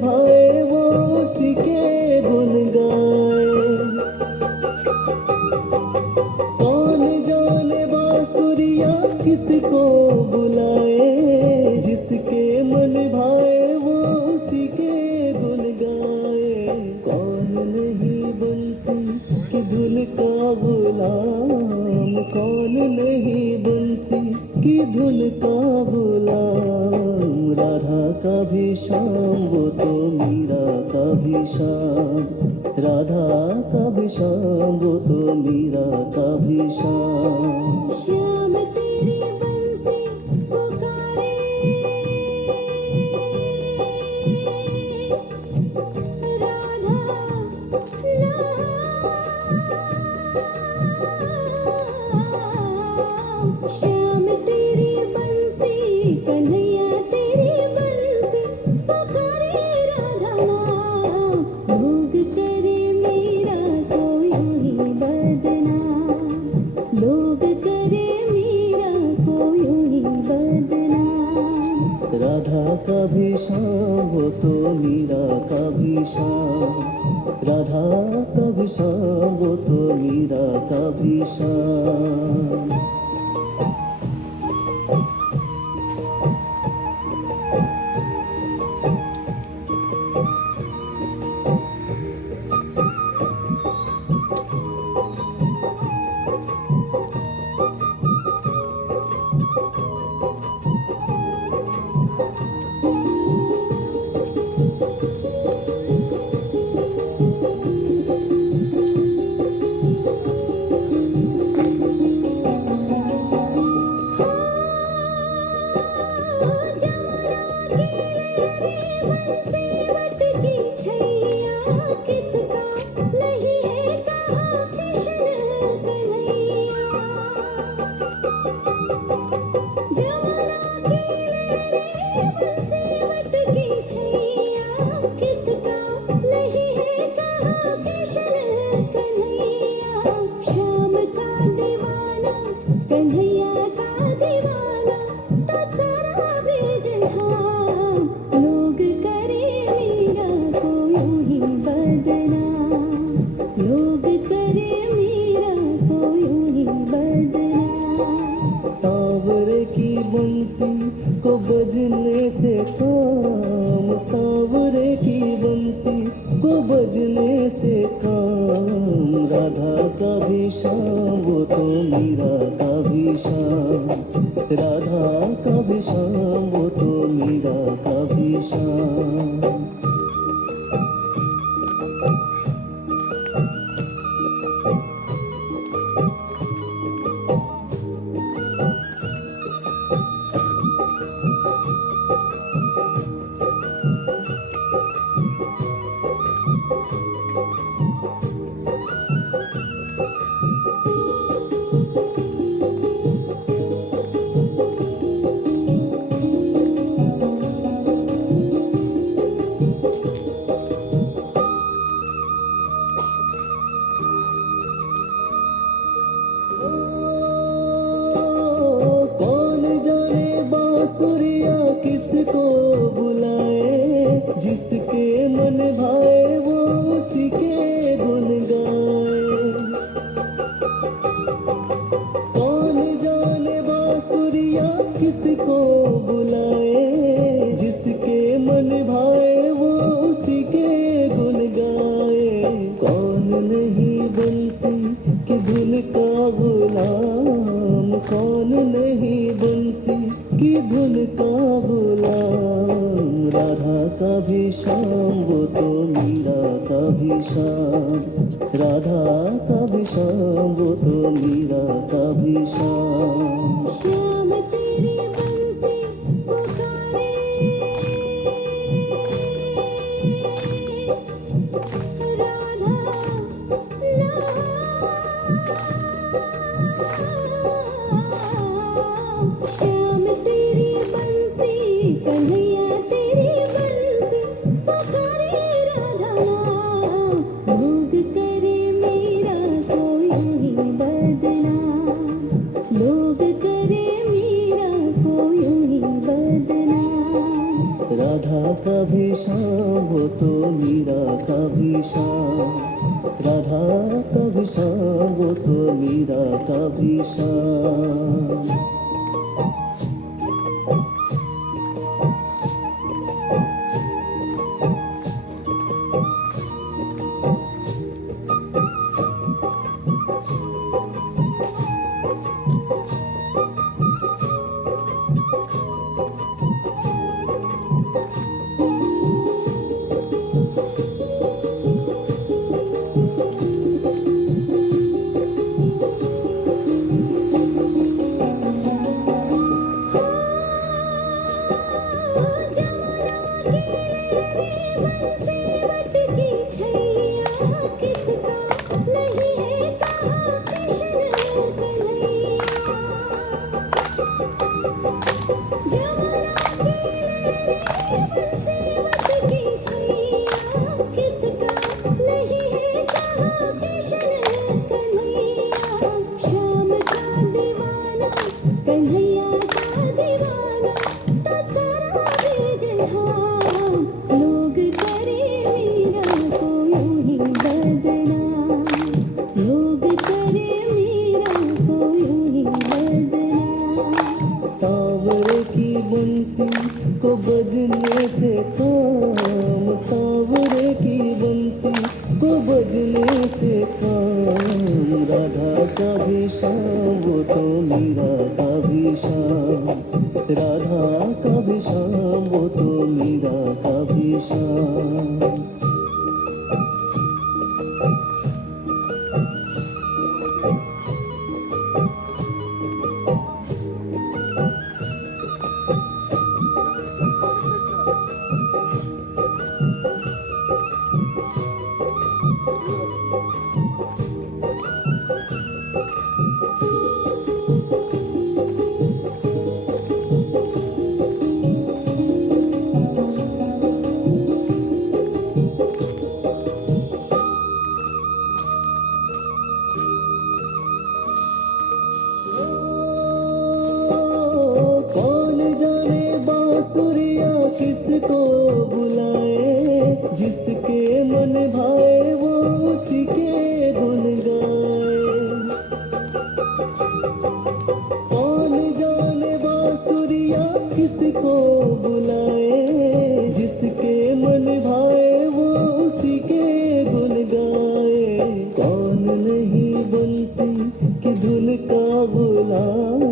भाए वो उसी के गुन गाए। कौन जाने बांसुरिया किसको बुलाए, जिसके मन भाए वो उसी के गुन गाए। कौन नहीं बंसी की धुन का गुलाम, कौन नहीं बंसी की धुन का गुलाम। राधा का भी शाम वो तो मीरा का भी शाम, राधा का भी शाम वो तो मीरा का भी शाम। श्याम तेरी बंसी पुकारे, राधा नाम। श्याम तेरी बंसी, कन्हैया तेरी बंसी पुकारे, राधा नाम। लोग करे मीरा को यूं ही बदनाम, लोग करे मीरा को यूं ही बदनाम। राधा का भी शाम वो तो मीरा का भी शाम, राधा का भी शाम वो तो मीरा का भी शाम। श्याम का दीवाना, कन्हैया का दीवाना, तो सारा बेजहां। लोग करे मीरा को यूं ही बदनाम, लोग करे मीरा को यूं ही बदनाम। सांवरे की बंसी को बजने से काम, सांवरे की बंसी को बजने से काम। राधा का भी शाम वो तो मीरा का भी शाम, राधा का भी शाम वो तो मीरा का भी शाम। कौन जाने बांसुरिया किसको बुलाए, जिसके मन भाए वो उसी के गुन गाए। कौन जाने बांसुरिया किसको बुलाए, जिसके मन भाए वो उसी के गुन गाए। कौन नहीं बंसी की धुन का गुलाम, कौन नहीं बंसी की धुन का गुलाम। राधा का भी शाम वो तो मीरा का भी शाम, राधा का भी शाम वो तो मीरा का भी शाम। श्याम तेरी बंसी पुकारे, राधा नाम। श्याम तेरी बंसी, कन्हैया तेरी बंसी पुकारे, राधा नाम। लोग करे मीरा को यूं ही बदनाम, लोग करे भी शाम वो तो मीरा का भी शाम, राधा का भी शाम वो तो मीरा का भी शाम। कन्हैया का दीवाना तो सारा बेजहां, लोग करे मीरा को यूं ही बदनाम, लोग करे मीरा को यूं ही बदनाम। सांवरे की बंसी को बजने से काम, सांवरे की बंसी को बजने से काम, राधा का भी शाम वो तो मीरा का भी शाम, राधा का भी शाम वो तो मीरा का भी शाम। कौन जाने बांसुरिया किसको बुलाए, जिसके मन भाए वो उसी के गुन गाए। कौन जाने बांसुरिया किसको बुलाए, जिसके मन भाए वो उसी के गुन गाए। कौन नहीं बंसी की धुन का गुलाम,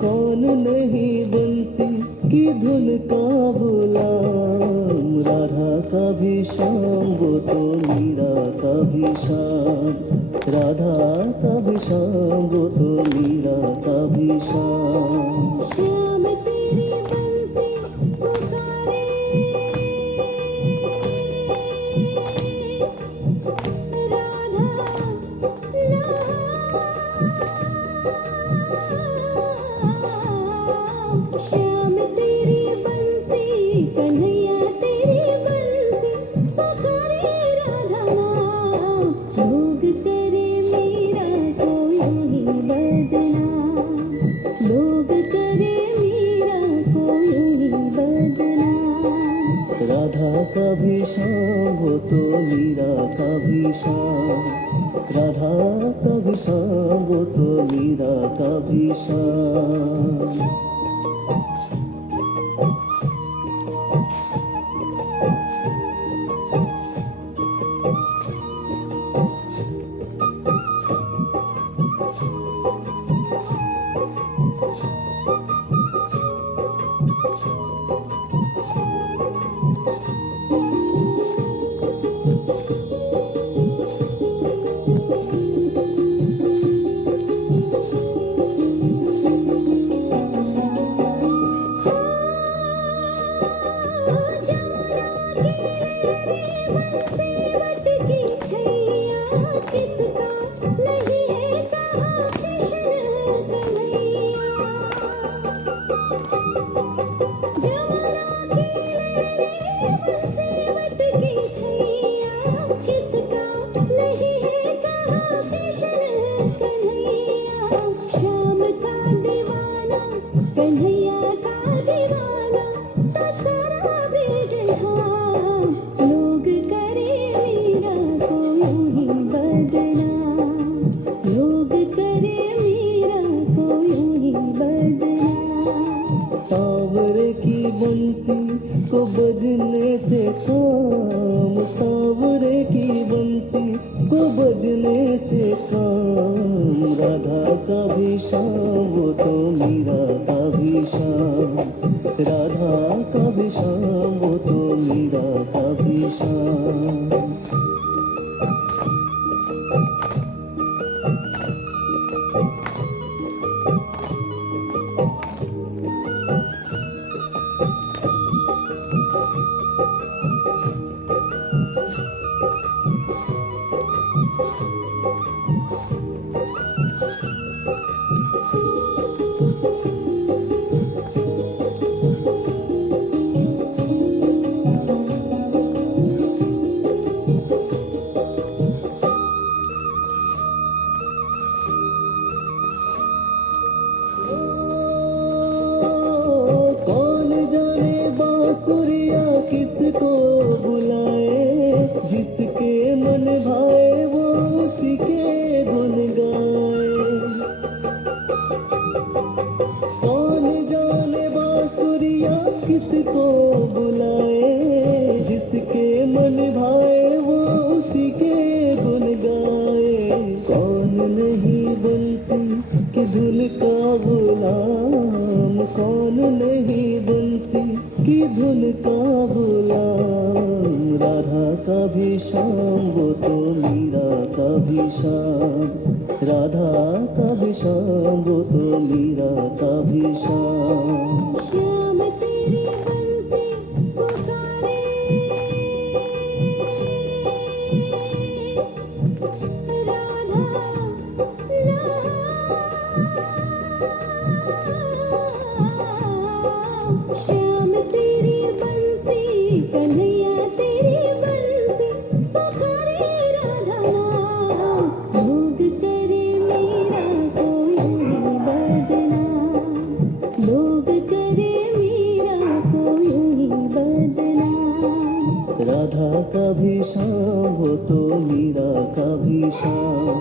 कौन नहीं बंसी की धुन का गुलाम, राधा का भी शाम वो तो मीरा का भी शाम, राधा का भी शाम वो तो मीरा का भी शाम। श्याम तेरी बंसी पुकारे, राधा नाम। श्याम तेरी बंसी, कन्हैया तेरी बंसी पुकारे, राधा नाम। लोग करे मीरा को यूं ही बदनाम, लोग करे मीरा को यूं ही बदनाम। राधा का भी शाम वो तो मीरा का भी शाम, राधा का भी शाम वो तो मीरा का भी शाम। कन्हैया का दीवाना तो सारा बेजहां, बजने से काम, सांवरे की बंसी को बजने से काम। राधा का भी शाम वो तो मीरा का भी शाम, राधा का भी शाम वो तो मीरा का भी शाम। कौन जाने बांसुरिया किसको बुलाए, जिसके मन भाए वो उसी के गुन गाए। कौन जाने बांसुरिया किसको बुलाए, जिसके मन भाए वो उसी के गुन गाए। कौन नहीं बंसी की धुन का गुलाम, कौन नहीं बंसी की धुन का गुलाम। राधा का भी शाम वो तो मीरा का भी शाम, राधा का भी शाम वो तो मीरा का भी शाम। श्याम तेरी बंसी पुकारे, राधा नाम। श्याम तेरी बंसी कन्हैया तेरी बंसी पुकारे, राधा नाम। लोग करे मीरा को यूं ही बदनाम, लोग करे मीरा को यूं ही बदनाम। राधा का भी शाम वो तो मीरा का भी शाम,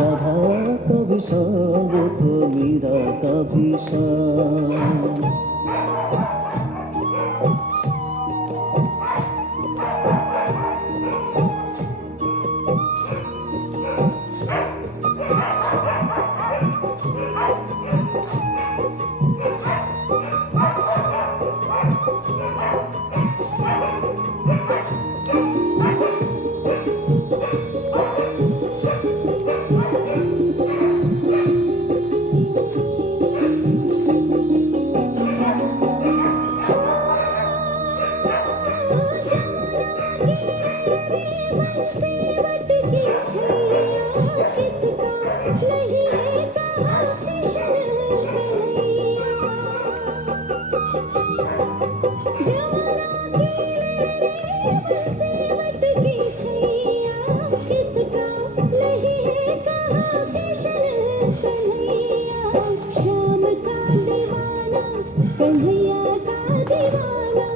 राधा का भी शाम वो तो मीरा का भी शाम। सेवट की छैया किसका नहीं है कहाँ कृष्ण कन्हैया। जमुना की सेवट की छैया किसका नहीं है कहाँ कृष्ण कन्हैया। श्याम का दीवाना कन्हैया का दीवाना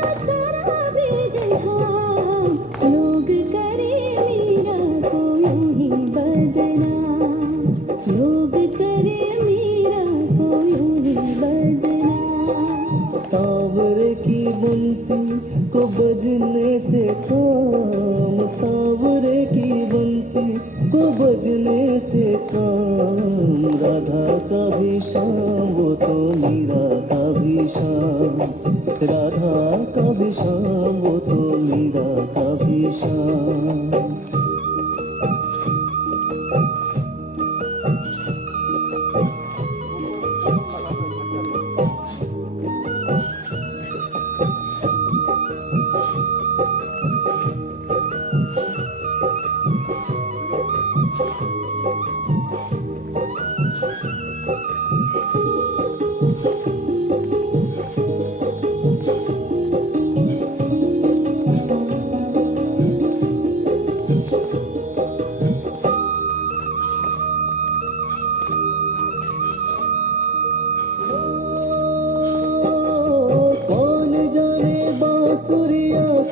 तो सारा बेजहां। लोग करे मीरा को यूं ही बदनाम, लोग करे मीरा को यूं ही बदनाम। सांवरे की बंसी को बजने से काम, सांवरे की बंसी को बजने से काम। राधा का भी शाम वो तो मीरा का भी शाम, राधा का भी शाम वो तो मीरा का भी शाम।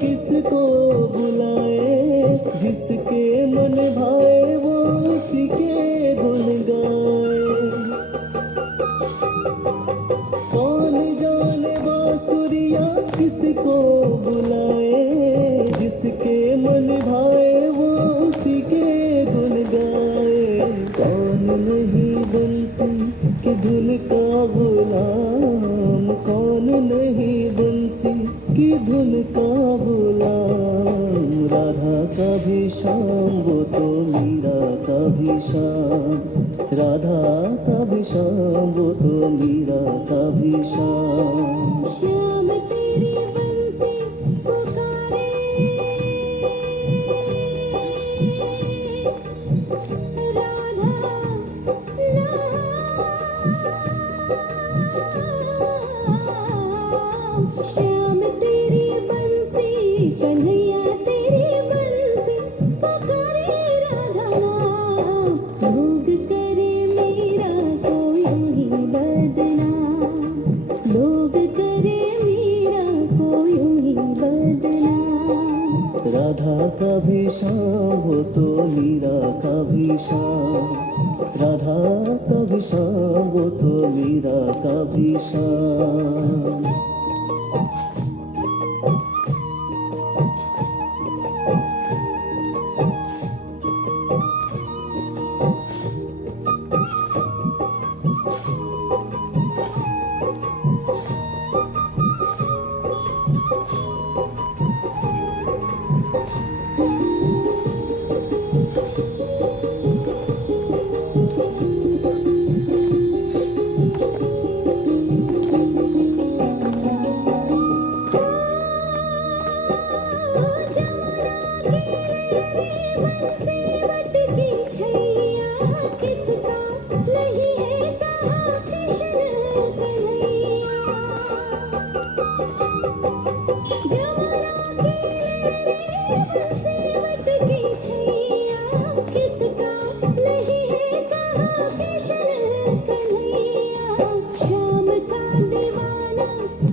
किसको बुलाए, जिसके मन भाए वो उसी के गुन गाए। कौन जाने बांसुरिया किसको बुलाए, जिसके मन भाए वो उसी के गुन गाए। कौन नहीं बंसी की धुन का गुलाम, कौन नहीं बंसी की धुन का गुलाम। राधा का भी शाम वो तो मीरा का भी शाम, राधा का भी शाम वो तो मीरा का भी शाम। श्याम तेरी बंसी पुकारे, राधा नाम। श्याम तेरी बंसी, कन्हैया तेरी बंसी पुकारे, राधा नाम। लोग करे मीरा को यूं ही बदनाम, लोग करे मीरा को यूं ही बदनाम। राधा का भी शाम वो तो मीरा का भी शाम, राधा का भी शाम वो तो मीरा का भी शाम।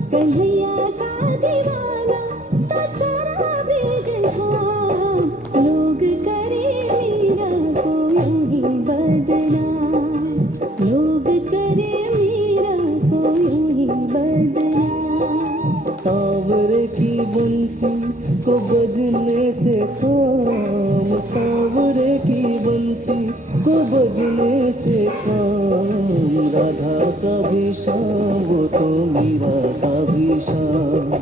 कन्हैया का दीवाना तो सारा बेजहां। लोग करे मीरा को यूं ही बदनाम, लोग करे मीरा को यूं ही बदनाम। सांवरे की बंसी को बजने से काम, सांवरे की बंसी को बजने से काम। राधा का भी शाम वो तो मीरा का भी शाम,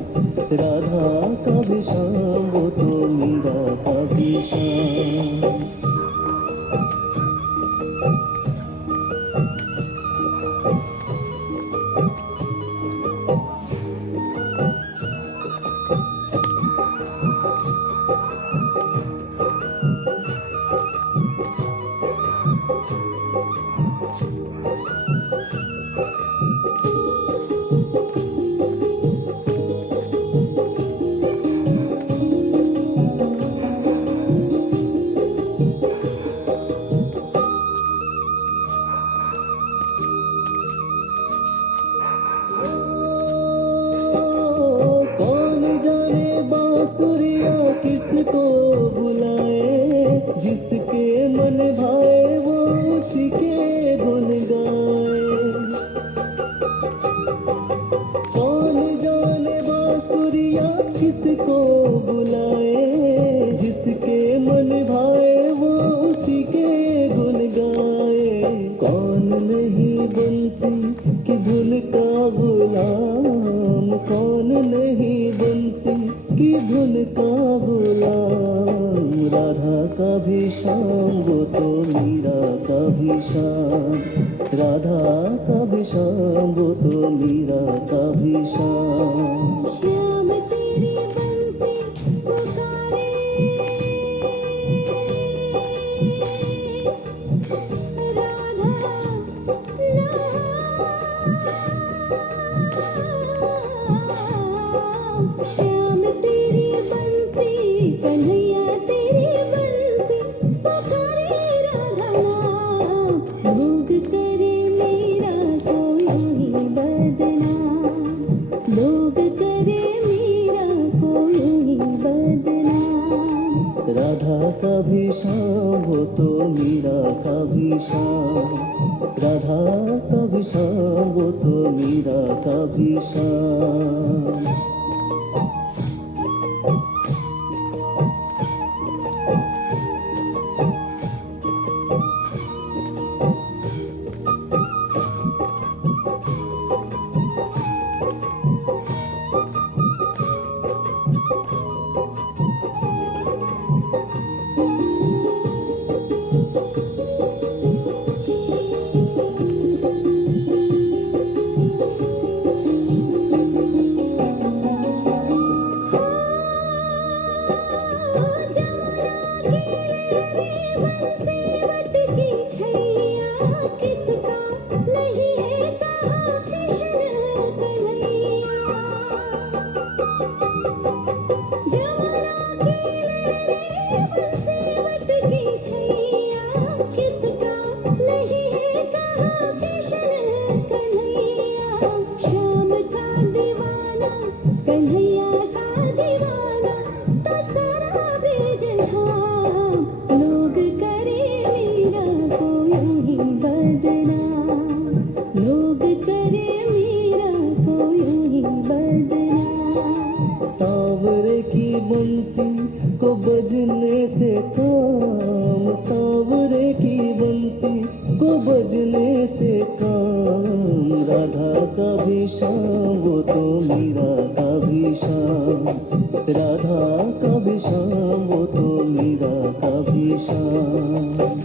राधा का भी शाम वो तो मीरा का भी शाम। कौन जाने बांसुरिया किसको बुलाए, जिसके मन भाए वो उसी के गुन गाए। कौन जाने बांसुरिया किसको बुलाए, जिसके मन भाए वो उसी के गुन गाए। कौन नहीं बंसी की धुन का गुलाम, कौन नहीं बंसी की धुन का गुलाम। राधा का भी शाम वो तो मीरा का भी शाम, राधा का भी शाम वो तो मीरा का भी शाम। श्याम तेरी बंसी पुकारे, राधा नाम। श्याम तेरी बंसी, कन्हैया तेरी बंसी पुकारे, राधा नाम। लोग करे मीरा को यूं ही बदनाम, लोग करे मीरा को यूं ही बदनाम। राधा का भी शाम वो तो मीरा का भी शाम, राधा का भी शाम वो तो मीरा का भी शाम। सांवरे की बंसी को बजने से काम, सांवरे की बंसी को बजने से काम, राधा का भी श्याम वो तो मीरा का भी श्याम, राधा का भी श्याम वो तो मीरा का भी श्याम।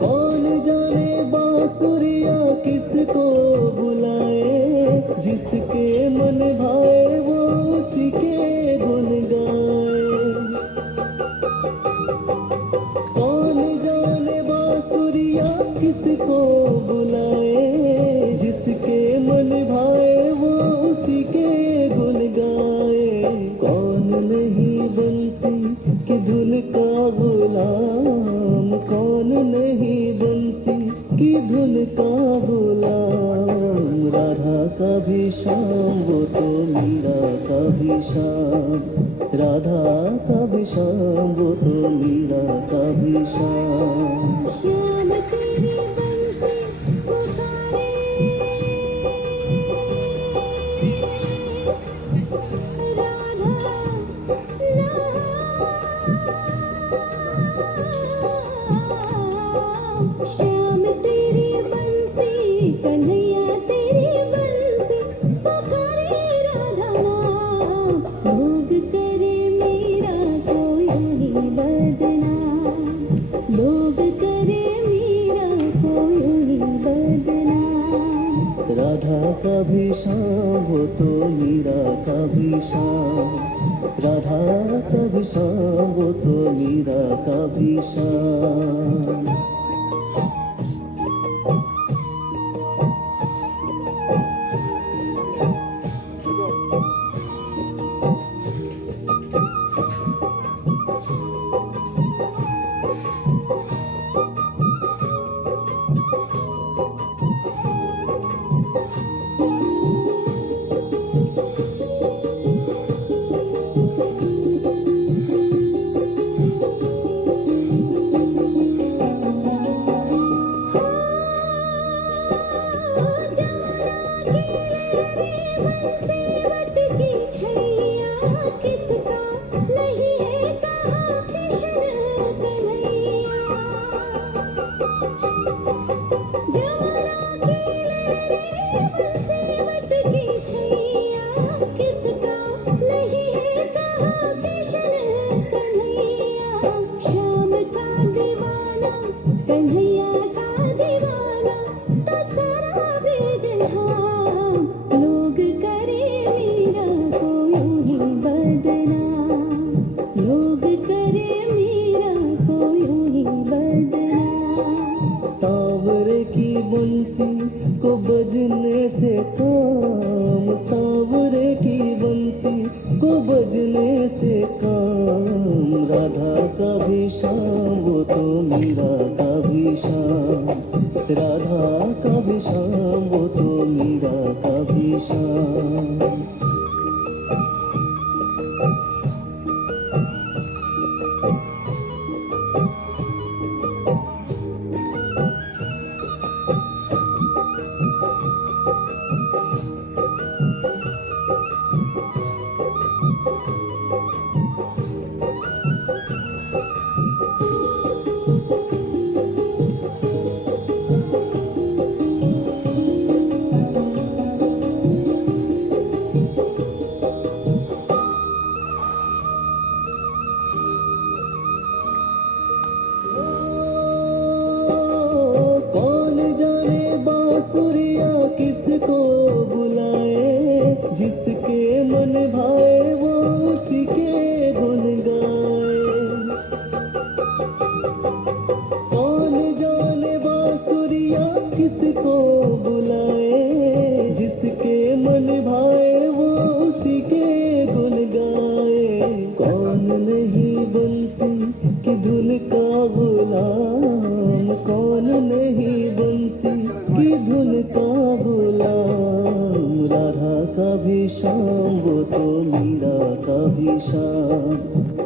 कौन जाने बांसुरिया किसको बुलाए, जिसके मन भाए वो उसी के गुन गाए। कौन जाने बांसुरिया किसको बुलाए, जिसके मन भाए वो उसी के गुन गाए। कौन नहीं बंसी की धुन का गुलाम, कौन नहीं बंसी की धुन का गुलाम, राधा का भी श्याम वो तो मीरा का भी श्याम, राधा का भी श्याम वो तो मीरा का भी श्याम। श्याम तेरी बंसी पुकारे, राधा नाम। श्याम तेरी बंसी कन्हैया तेरी बंसी पुकारे, राधा नाम। लोग करे मीरा को यूं ही बदनाम, लोग करे मीरा को यूं ही बदनाम। राधा का भी श्याम वो तो मीरा का भी श्याम, राधा का भी श्याम वो तो मीरा का भी श्याम। कन्हैया का दीवाना तो सारा ब्रज धाम। लोग करे मीरा को यूं ही बदनाम, लोग करे मीरा को यूं ही बदनाम। सांवरे की बंसी को बजने से काम, सांवरे की बंसी को बजने से काम, राधा का भी श्याम वो तो मीरा का भी श्याम, राधा का भी श्याम वो तो मीरा का भी श्याम। बुलाए, जिसके मन भाए वो उसी के गुन गाए। कौन नहीं बंसी की धुन का गुलाम, कौन नहीं बंसी की धुन का गुलाम। राधा का भी शाम वो तो मीरा का भी शाम,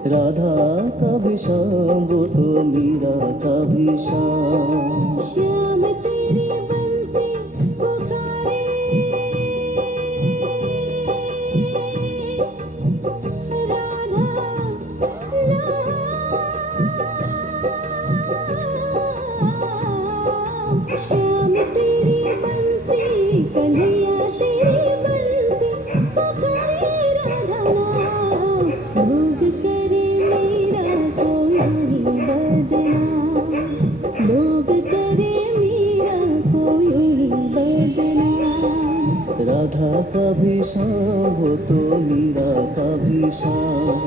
राधा का भी शाम वो तो मीरा का भी शाम। श्याम तेरी बंसी पुकारे, राधा नाम। श्याम तेरी बंसी, कन्हैया तेरी बंसी पुकारे, राधा नाम। भोग करे मीरा को यूं ही बदनाम, लोग करे मीरा को यूं ही बदनाम। राधा का भी शाम वो तो मीरा का भी शाम,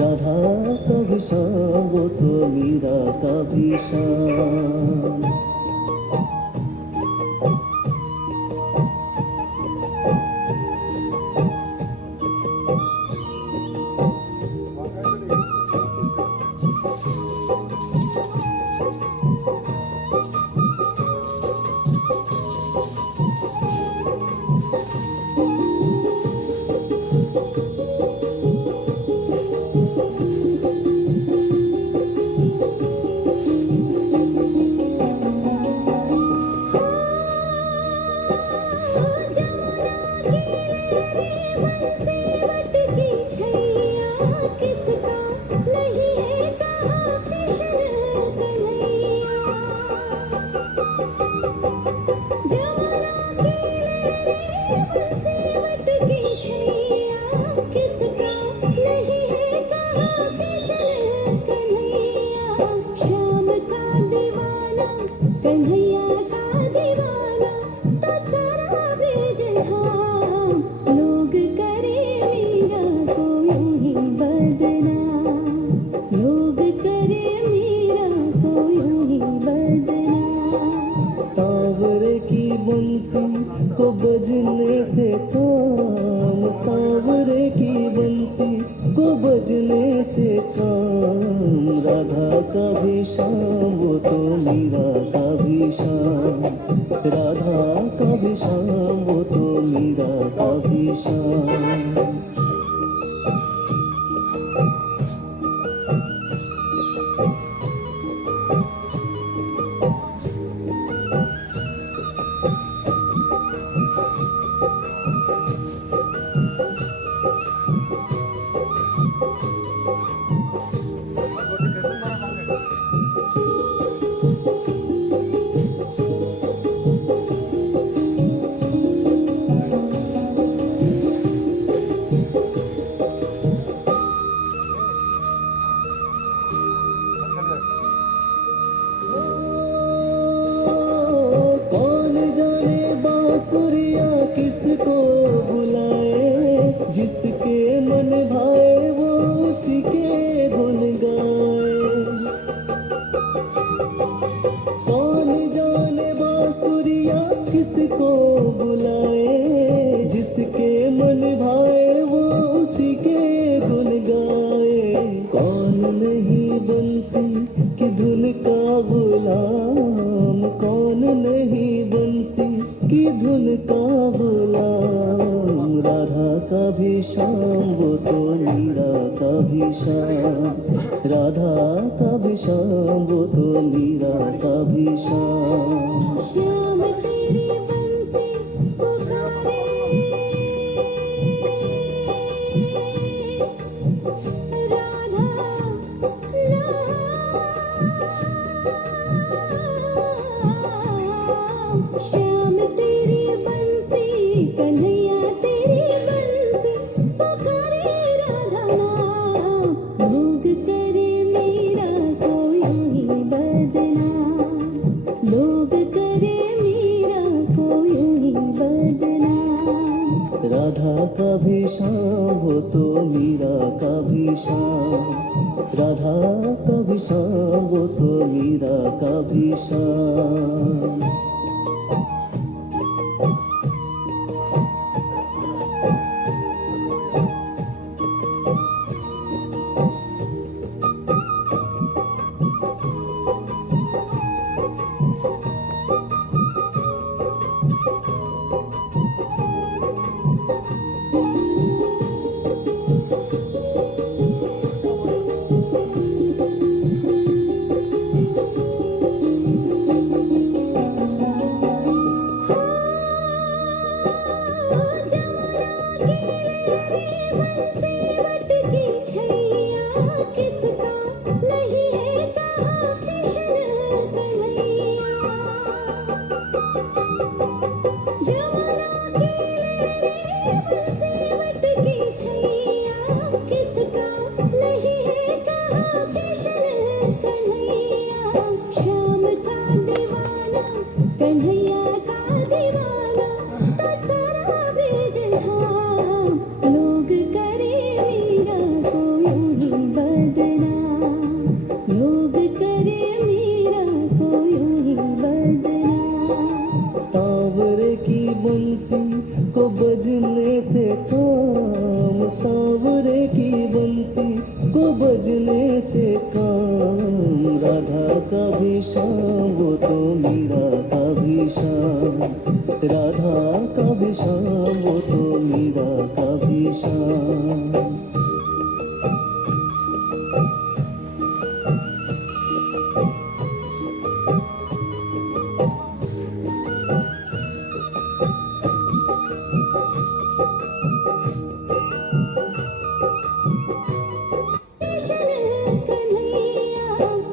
राधा का भी शाम वो तो मीरा का भी शाम। श्याम का दीवाना, कन्हैया का दीवाना, तो सारा ब्रज धाम। लोग करे मीरा को यूं ही बदनाम, लोग करे मीरा को यूं ही बदनाम। सांवरे की बंसी को बजने से काम, सांवरे की बंसी को बजने से काम। राधा का भी शाम वो तो मीरा का भी शाम, राधा का भी शाम वो तो मीरा का भी शाम। कौन जाने बांसुरिया किसको बुलाए, जिसके मन भाए वो उसी के गुन गाए। कौन जाने बांसुरिया किसको बुलाए, जिसके मन भाए वो उसी के गुन गाए। कौन नहीं बंसी की धुन का गुलाम, कौन नहीं बंसी की धुन का गुलाम। राधा का भी शाम वो तो मीरा का भी शाम, राधा का भी शाम वो तो मीरा का भी शाम। श्याम तेरी बंसी पुकारे, राधा नाम। श्याम तेरी बंसी, कन्हैया तेरी बंसी पुकारे, राधा नाम। भोग करे मीरा को यूं ही बदनाम, लोग करे मीरा को यूं ही बदनाम। राधा का भी शाम वो तो मीरा का भी शाम, राधा का भी शाम वो तो मीरा का भी शाम। भी शाम, राधा का भी शाम, वो तो मीरा का भी शाम।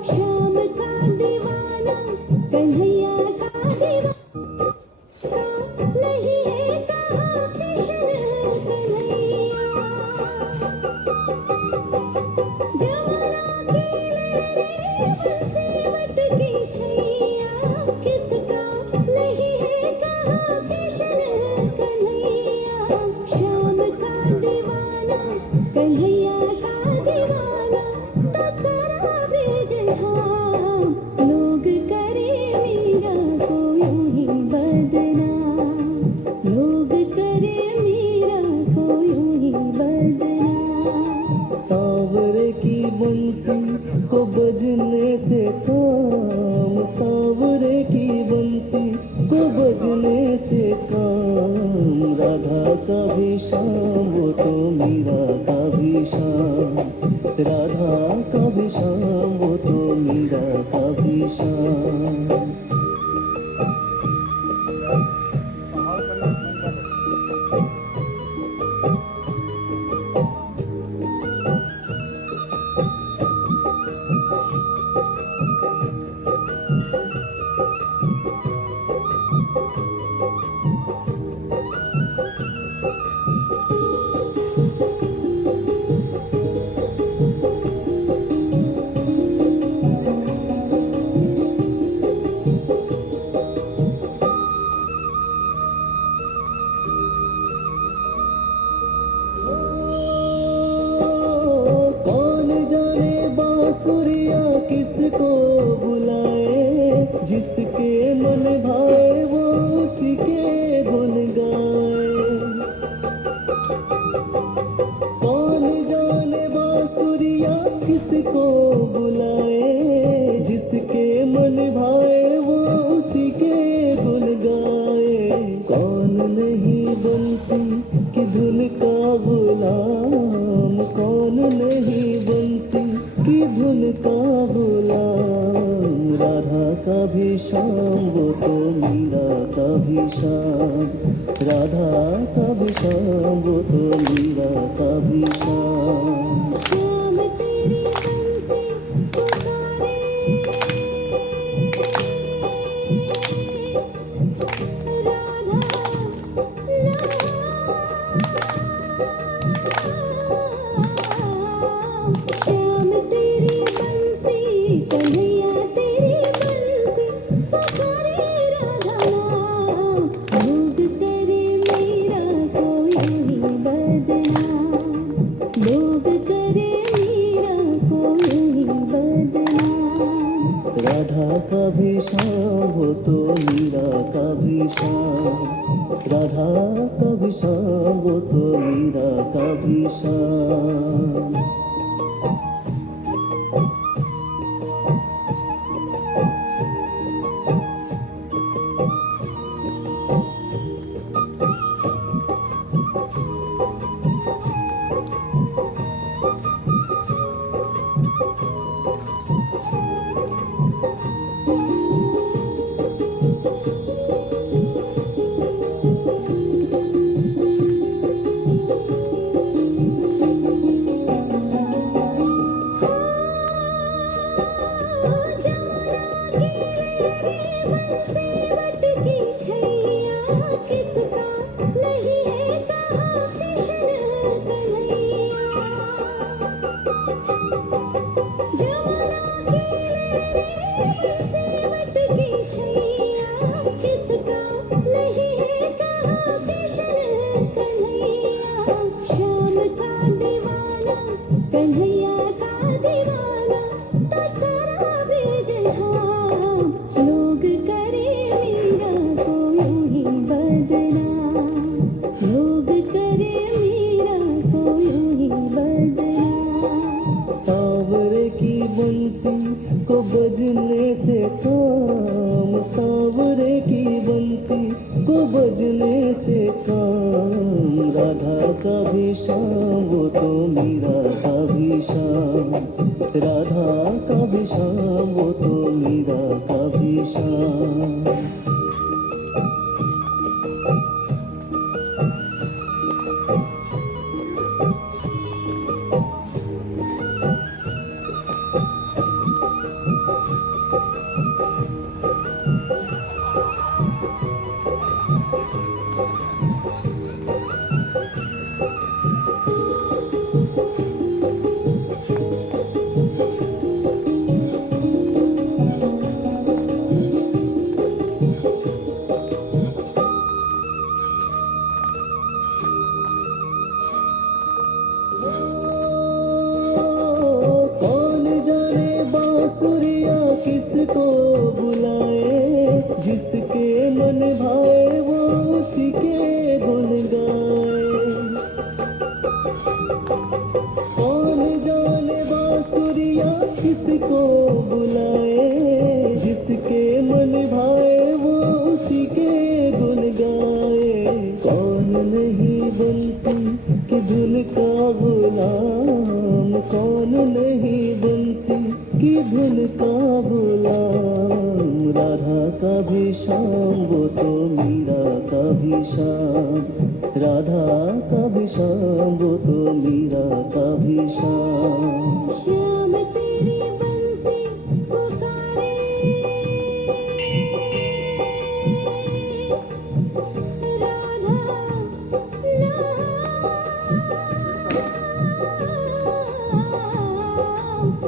श्याम का दीवाना कन्हैया का दीवाना नहीं है कहाँ कृष्ण कन्हैया। जमुना की लहरें बरसे मटकी छैया किसका नहीं है कहाँ कृष्ण कन्हैया। श्याम का दीवाना कन्हैया का दीवाना तो सारा ब्रज हाँ लोग करे मीरा को यूं ही बदनाम। लोग करे मीरा को यूं ही बदनाम। सांवरे की बंसी को बजने से काम, सांवरे की बंसी को बजने से काम, राधा का भी शाम, वो तो मीरा का भी शाम, राधा का भी शाम, वो तो मीरा का भी शाम। कौन जाने बांसुरिया किसको बुलाए, जिसके मन भाए वो उसी के गुन गाए। कौन जाने बांसुरिया किसको बुलाए, जिसके मन भाए वो उसी के गुन गाए। कौन नहीं बंसी की धुन का गुलाम, कौन नहीं बंसी की धुन का गुलाम, राधा का भी शाम, वो तो मीरा का भी शाम, राधा का भी शाम, वो तो मीरा का भी शाम। श्याम तेरी बंसी पुकारे राधा नाम। श्याम तेरी बंसी कन्हैया तेरी बंसी पुकारे राधा नाम। लोग करे मीरा को यूं ही बदनाम। लोग करे मीरा को यूं ही बदनाम। राधा का भी शाम, वो तो मीरा का भी शाम, राधा का भी शाम, वो तो मीरा का भी शाम। लोग करे मीरा को बजने से काम, राधा का भी शाम वो तो मीरा का भी शाम, राधा का भी शाम वो तो मीरा का भी शाम। कौन जाने बांसुरिया किसको बुलाए, जिसके मन भाए वो उसी के गुन गाए। कौन जाने बांसुरिया किसको बुलाए, जिसके मन भाए वो उसी के गुन गाए। कौन नहीं बंसी की धुन का गुलाम, कौन नहीं बंसी की धुन का गुलाम, राधा का भी शाम वो तो मीरा का भी शाम, राधा का भी शाम वो तो मीरा का भी शाम। श्याम तेरी बंसी पुकारे, राधा नाम।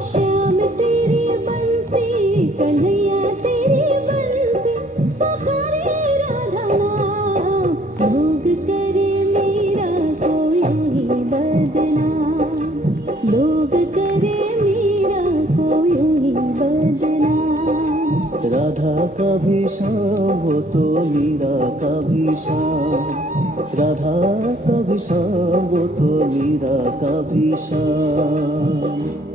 श्याम तेरी बंसी, कन्हैया तेरी बंसी पुकारे, राधा नाम। लोग करे मीरा को यूं ही बदनाम, लोग करे मीरा को यूं ही बदनाम। राधा का भी शाम वो तो मीरा का भी शाम, राधा का भी शाम वो तो मीरा का भी शाम।